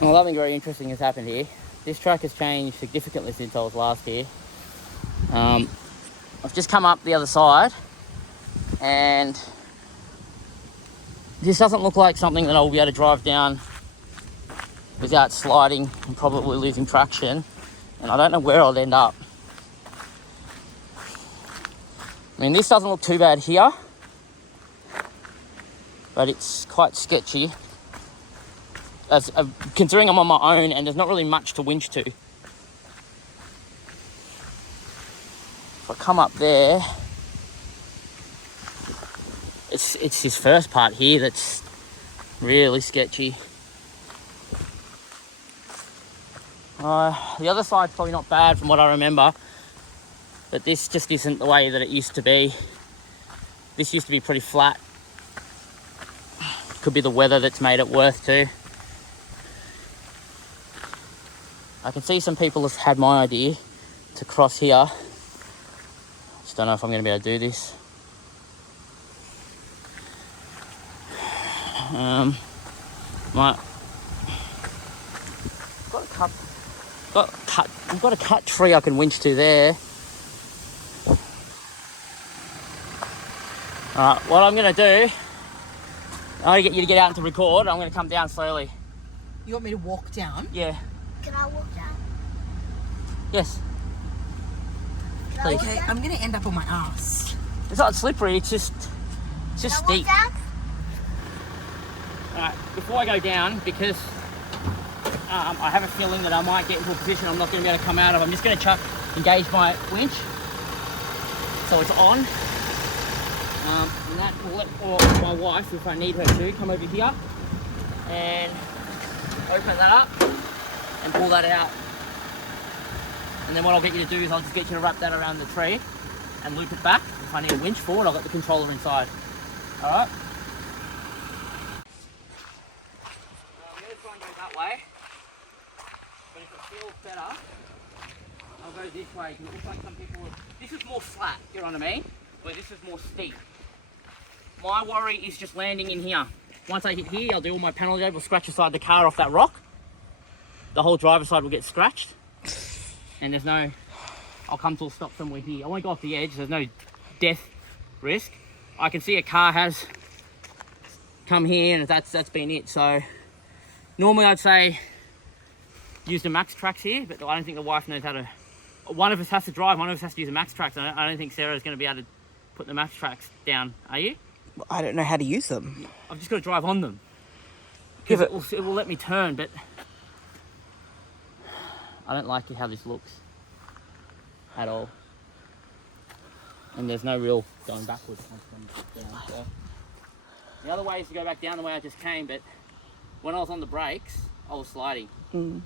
Well, nothing very interesting has happened here. This track has changed significantly since I was last here. I've just come up the other side, and this doesn't look like something that I'll be able to drive down without sliding and probably losing traction, and I don't know where I'll end up. I mean, this doesn't look too bad here, but it's quite sketchy. As considering I'm on my own and there's not really much to winch to. If I come up there, it's this first part here that's really sketchy. The other side's probably not bad from what I remember, but this just isn't the way that it used to be. This used to be pretty flat. Could be the weather that's made it worse too. I can see some people have had my idea to cross here. Just don't know if I'm going to be able to do this. I've got a cut tree I can winch to there. Alright, what I'm going to do, I want to get you to get out and to record. I'm going to come down slowly. You want me to walk down? Yeah. Can I walk down? Yes. Please. Okay, I'm going to end up on my ass. It's not slippery, it's just steep. Alright, before I go down, because I have a feeling that I might get into a position I'm not going to be able to come out of, I'm just going to engage my winch so it's on. And that will let my wife, if I need her to, come over here and open that up and pull that out. And then what I'll get you to do is I'll just get you to wrap that around the tree and loop it back. If I need a winch for it, I'll get the controller inside. Alright? I'm going to try and go that way. But if it feels better, I'll go this way. Because it looks like some people... This is more flat, you know what I mean? Where this is more steep. My worry is just landing in here. Once I hit here, I'll do all my panel job. We'll scratch the side of the car off that rock. The whole driver's side will get scratched. And there's no... I'll come to a stop somewhere here. I won't go off the edge. There's no death risk. I can see a car has come here and that's been it. So normally I'd say use the MAXTRAX here, but I don't think the wife knows how to... One of us has to drive, one of us has to use a MAXTRAX. I don't think Sarah's going to be able to put the MAXTRAX down. Are you? I don't know how to use them. I've just got to drive on them. Because it will let me turn, but I don't like how this looks at all. And there's no real going backwards. So. The other way is to go back down the way I just came, but when I was on the brakes, I was sliding. Mm.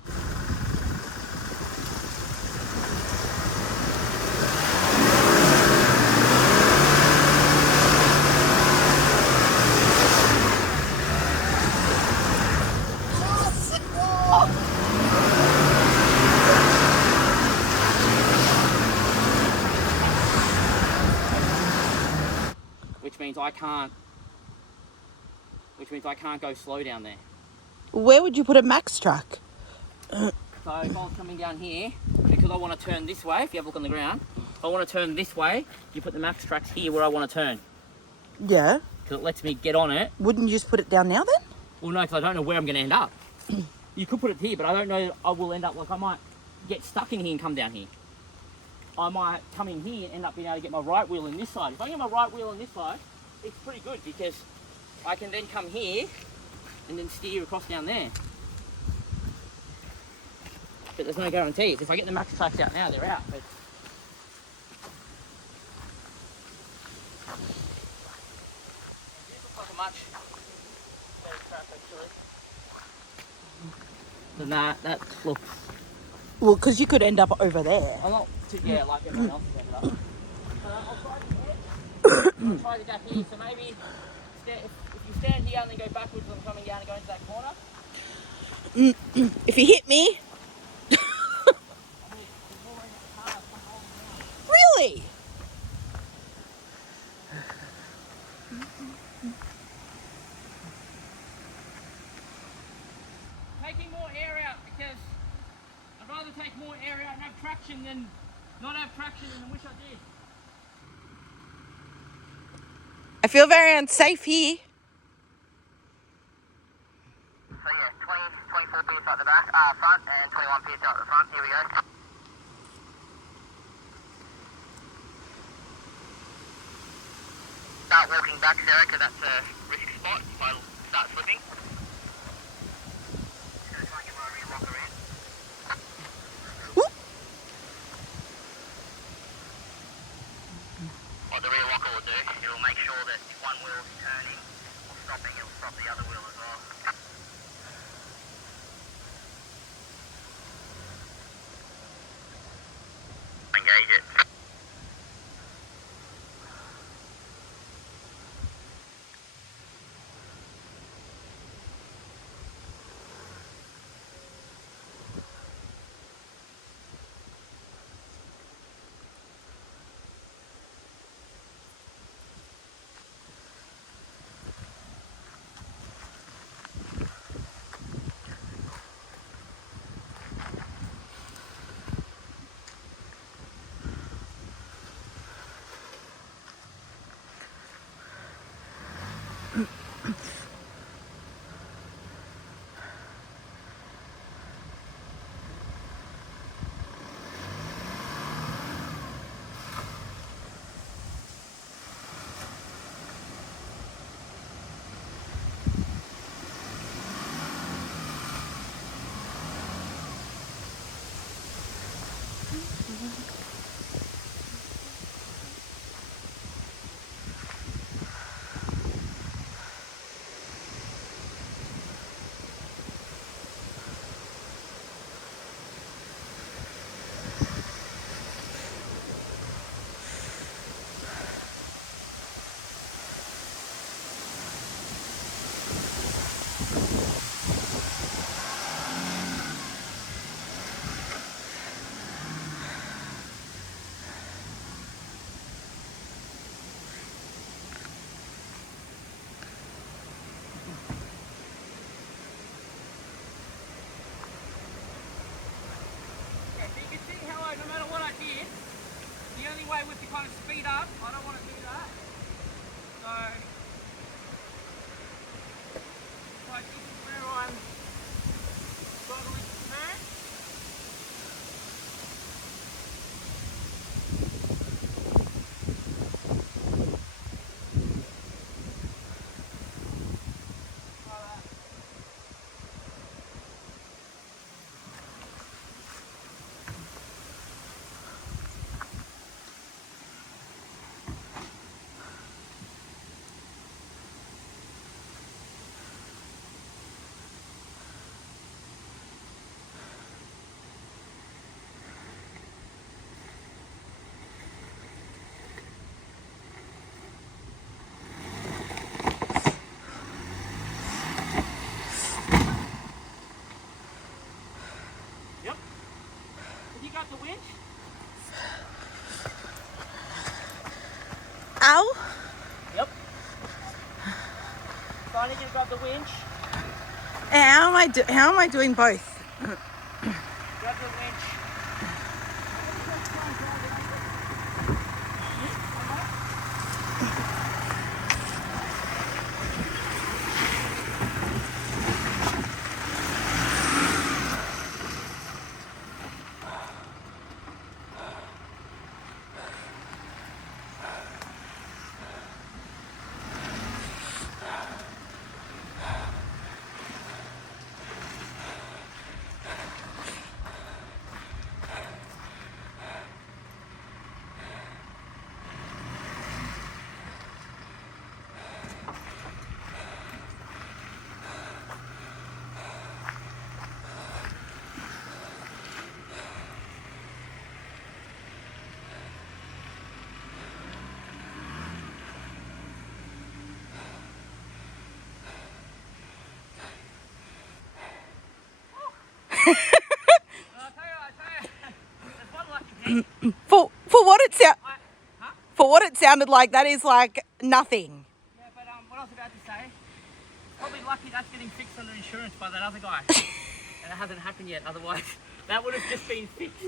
Which means I can't go slow down there. Where would you put a MAXTRAX? So if I was coming down here, because I want to turn this way, if you have a look on the ground, if I want to turn this way, you put the MAXTRAX here where I want to turn. Yeah. Because it lets me get on it. Wouldn't you just put it down now then? Well, no, because I don't know where I'm going to end up. You could put it here, but I don't know I will end up, like I might get stuck in here and come down here. I might come in here and end up being able to get my right wheel in this side. If I get my right wheel on this side, it's pretty good because I can then come here and then steer across down there. But there's no guarantees. If I get the MAXTRAX out now, they're out. But this looks like a much better track actually. Than that looks... Well, because you could end up over there. I'm not too, yeah, like everyone else has ended up. I'll try the edge. I'll try the gap here. So maybe if you stand here and then go backwards when I'm coming down and go into that corner. If you hit me. Really? Take taking more air out because I'd rather take more air out and have traction than not have traction and wish I did. I feel very unsafe here. So yeah, 24 PSI at the back, front, and 21 PSI at the front. Here we go. Start walking back, Sarah, because that's a risky spot. If I start slipping. Just going to try and get my rear locker in. What the rear locker will do, it'll make sure that if one wheel is turning or stopping, it'll stop the other wheel as well. Engage it. No matter what I did, the only way was to kind of speed up. I don't want to do that. So, like this is where I'm struggling to turn. Got the winch? Ow. Yep. So I need you to grab the winch. How am I doing both? Grab the winch. For what it sounded like, that is like nothing. Yeah, but what I was about to say, probably lucky that's getting fixed under insurance by that other guy. and it hasn't happened yet. Otherwise, that would have just been fixed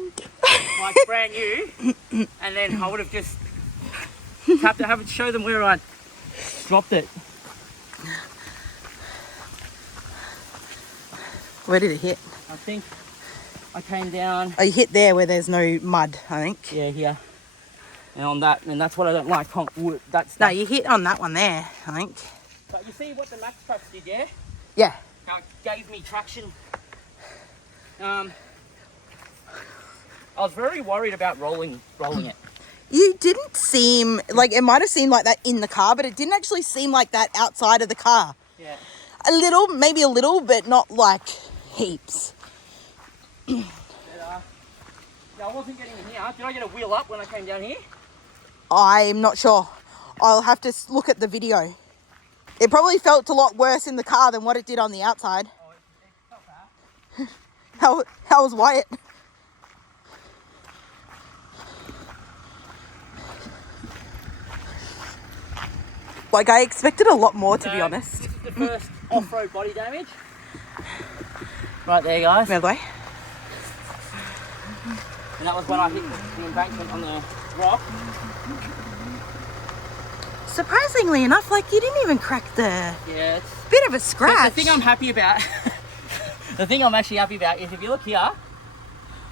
like brand new, and then I would have just have to show them where I dropped it. Where did it hit? I think I came down. Oh, you hit there where there's no mud, I think. Yeah, here. And on that, and that's what I don't like. No, you hit on that one there, I think. But you see what the MAXTRAX did, yeah? Yeah. How it gave me traction. I was very worried about rolling it. You didn't seem, like, it might have seemed like that in the car, but it didn't actually seem like that outside of the car. Yeah. A little, maybe a little, but not like heaps. But, I wasn't getting in here. Did I get a wheel up when I came down here? I'm not sure. I'll have to look at the video. It probably felt a lot worse in the car than what it did on the outside. Oh, it felt bad. How was Wyatt? Like, I expected a lot more, to be honest. This is the first off-road body damage. Right there, guys. By the way. And that was when I hit the embankment on the rock. Surprisingly enough, like, you didn't even crack the... Yeah, it's... Bit of a scratch. The thing I'm happy about... the thing I'm actually happy about is if you look here,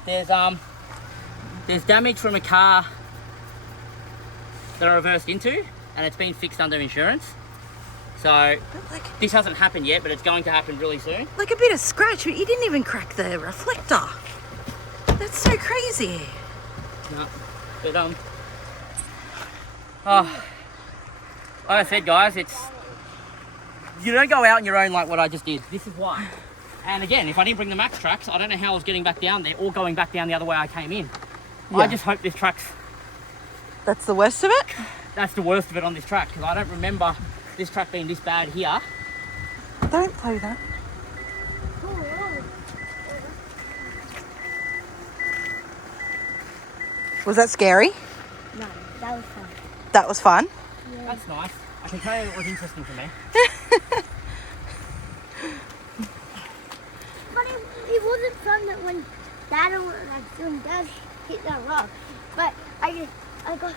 there's damage from a car that I reversed into, and it's been fixed under insurance. So, like, this hasn't happened yet, but it's going to happen really soon. Like a bit of scratch, but you didn't even crack the reflector. That's so crazy. No, but oh, like I said, guys, you don't go out on your own like what I just did. This is why. And again, if I didn't bring the MAXTRAX, I don't know how I was getting back down there or going back down the other way I came in. Yeah. I just hope this track's... That's the worst of it? That's the worst of it on this track, because I don't remember this track being this bad here. Don't play that. Was that scary? No, that was fun. That was fun? Yeah. That's nice. I can tell you it was interesting for me. But it wasn't fun that when Dad hit that rock. But I got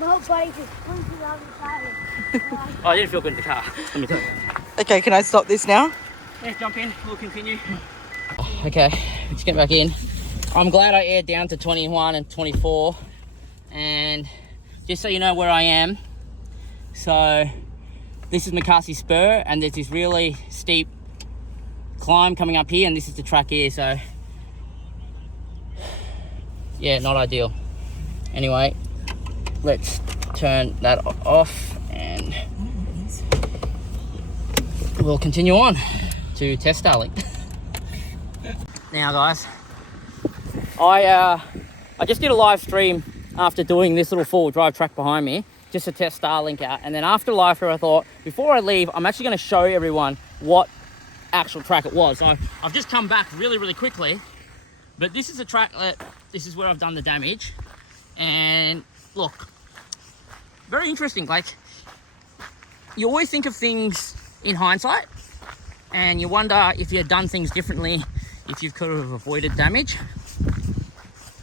my whole body just pointing on the side. Oh, I didn't feel good in the car. Let me tell you. Okay, can I stop this now? Yeah, jump in. We'll continue. Okay, let's get back in. I'm glad I aired down to 21 and 24. And just so you know where I am. So, this is McCarthy Spur, and there's this really steep climb coming up here, and this is the track here, so yeah, not ideal. Anyway, let's turn that off and we'll continue on to test Starlink. Now guys, I just did a live stream after doing this little four-wheel drive track behind me, just to test Starlink out, and then after live stream I thought, before I leave, I'm actually going to show everyone what actual track it was. So I've just come back really quickly, but this is a track that, this is where I've done the damage. And look, very interesting. Like, you always think of things in hindsight and you wonder if you had done things differently, if you could have avoided damage.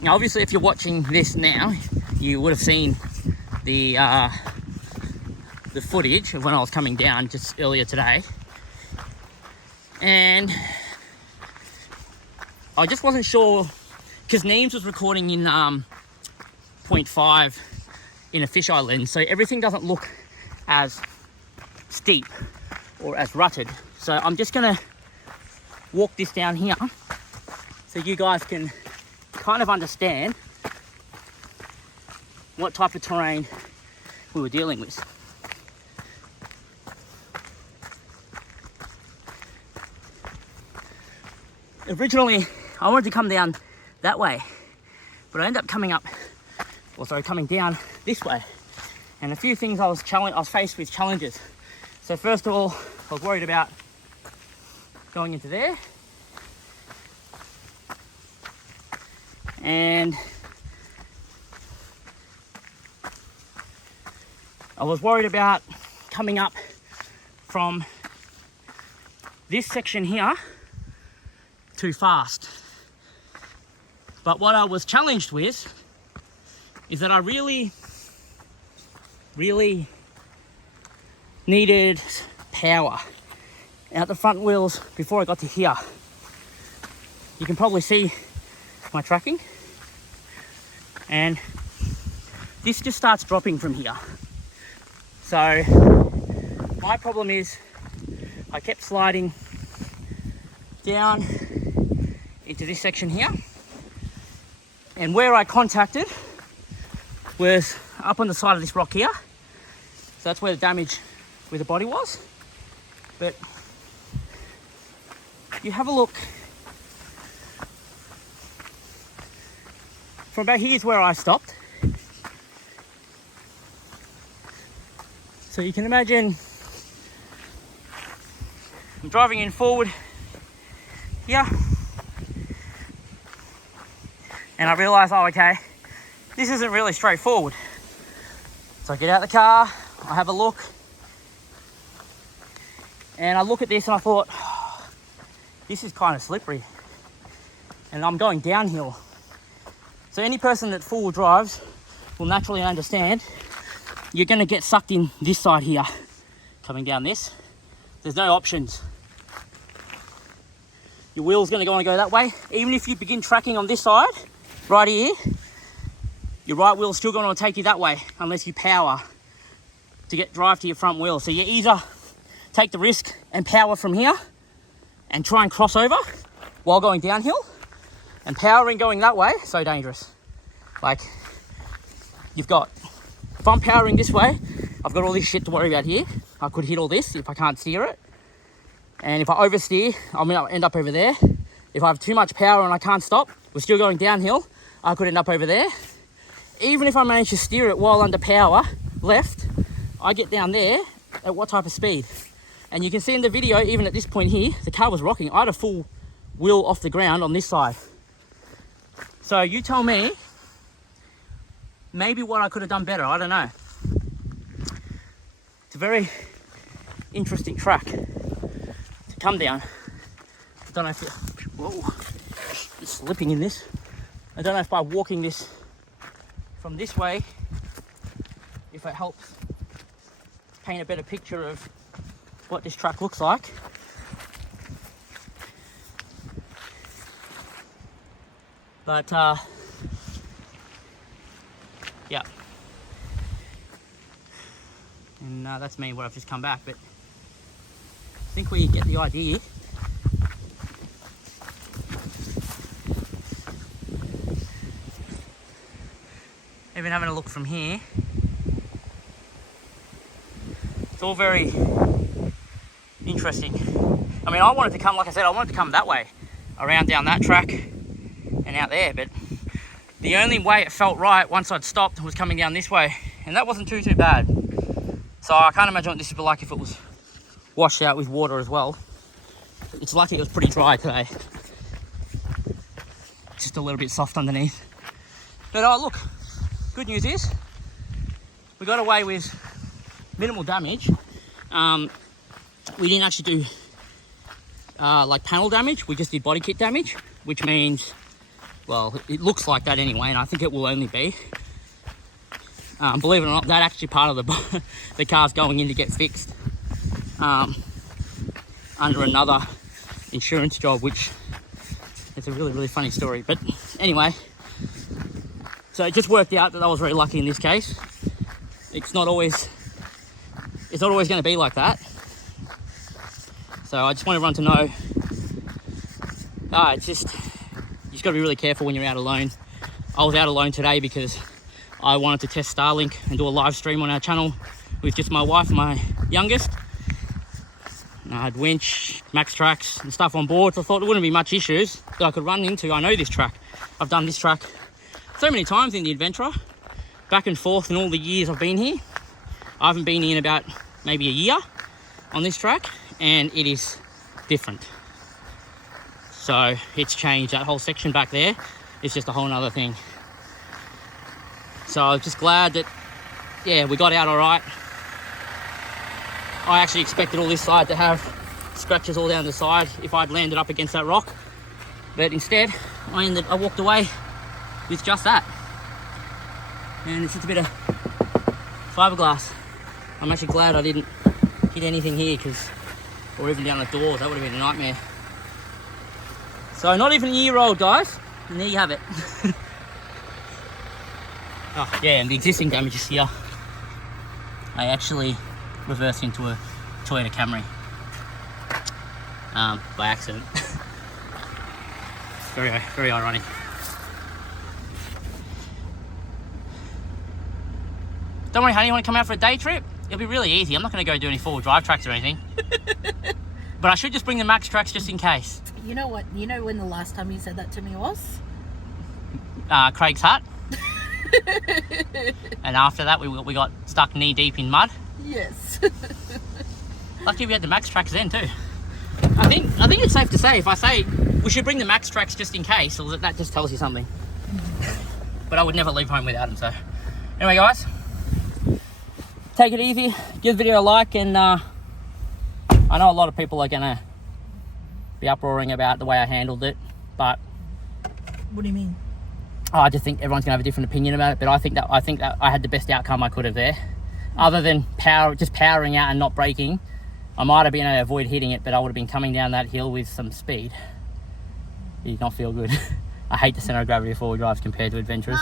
Now obviously if you're watching this now, you would have seen the footage of when I was coming down just earlier today. And I just wasn't sure, because Neems was recording in 0.5 in a fisheye lens, so everything doesn't look as steep or as rutted. So I'm just gonna walk this down here so you guys can kind of understand what type of terrain we were dealing with. Originally, I wanted to come down that way, but I ended up coming down this way. And a few things I was faced with challenges. So first of all, I was worried about going into there. And I was worried about coming up from this section here too fast. But what I was challenged with is that I really needed power out the front wheels before I got to here. You can probably see my tracking, and this just starts dropping from here. So my problem is I kept sliding down into this section here, and where I contacted was up on the side of this rock here. So that's where the damage with the body was. But you have a look. From about here's where I stopped. So you can imagine I'm driving in forward here, and I realise, oh, okay, this isn't really straightforward. So I get out of the car, I have a look, and I look at this and I thought, oh, this is kind of slippery, and I'm going downhill. So any person that four-wheel drives will naturally understand you're going to get sucked in this side here, coming down this. There's no options. Your wheel's going to want to go that way. Even if you begin tracking on this side, right here, your right wheel's still going to take you that way unless you power to get drive to your front wheel. So you either take the risk and power from here and try and cross over while going downhill, and powering going that way, so dangerous. Like, if I'm powering this way, I've got all this shit to worry about here. I could hit all this if I can't steer it. And if I oversteer, I'll end up over there. If I have too much power and I can't stop, we're still going downhill, I could end up over there. Even if I manage to steer it while under power, left, I get down there at what type of speed? And you can see in the video, even at this point here, the car was rocking. I had a full wheel off the ground on this side. So you tell me, maybe what I could have done better, I don't know. It's a very interesting track to come down. I don't know if whoa, it's slipping in this. I don't know if by walking this from this way, if it helps paint a better picture of what this track looks like. But yeah, and that's me where I've just come back, but I think we get the idea. Even having a look from here, it's all very interesting. I mean, I wanted to come, like I said, I wanted to come that way, around down that track and out there, but the only way it felt right once I'd stopped was coming down this way, and that wasn't too bad. So I can't imagine what this would be like if it was washed out with water as well. It's lucky it was pretty dry today. Just a little bit soft underneath. But oh look, good news is we got away with minimal damage. We didn't actually do like panel damage, we just did body kit damage, which means, well, it looks like that anyway, and I think it will only be. Believe it or not, that actually part of the car's going in to get fixed under another insurance job, which it's a really, really funny story. But anyway, so it just worked out that I was very lucky in this case. It's not always going to be like that. So I just want everyone to know, it's just, you just got to be really careful when you're out alone. I was out alone today because I wanted to test Starlink and do a live stream on our channel with just my wife and my youngest. And I had winch, MAXTRAX and stuff on board, so I thought there wouldn't be much issues that I could run into. I know this track. I've done this track so many times in the adventure, back and forth in all the years I've been here. I haven't been here in about maybe a year on this track, and it is different. So it's changed. That whole section back there is just a whole nother thing. So I'm just glad that, yeah, we got out all right. I actually expected all this side to have scratches all down the side if I'd landed up against that rock. But instead, I walked away with just that. And it's just a bit of fiberglass. I'm actually glad I didn't hit anything here, or even down the doors. That would have been a nightmare. So not even a year old, guys. And there you have it. Oh yeah, and the existing damages here, I actually reversed into a Toyota Camry by accident. Very, very ironic. Don't worry, honey, you want to come out for a day trip? It'll be really easy. I'm not going to go do any four-wheel drive tracks or anything. But I should just bring the MAXTRAX just in case. You know what? You know when the last time you said that to me was? Craig's hut. And after that, we got stuck knee deep in mud. Yes. Lucky we had the MAXTRAX then too. I think it's safe to say, if I say we should bring the MAXTRAX just in case, or that just tells you something. But I would never leave home without them. So anyway, guys, take it easy. Give the video a like, and I know a lot of people are gonna be uproaring about the way I handled it, but What do you mean? I just think everyone's gonna have a different opinion about it. But I think that I had the best outcome I could have there, other than powering out and not braking. I might have been able to avoid hitting it, but I would have been coming down that hill with some speed. It did not feel good. I hate the center of gravity of four-wheel drives compared to adventurous.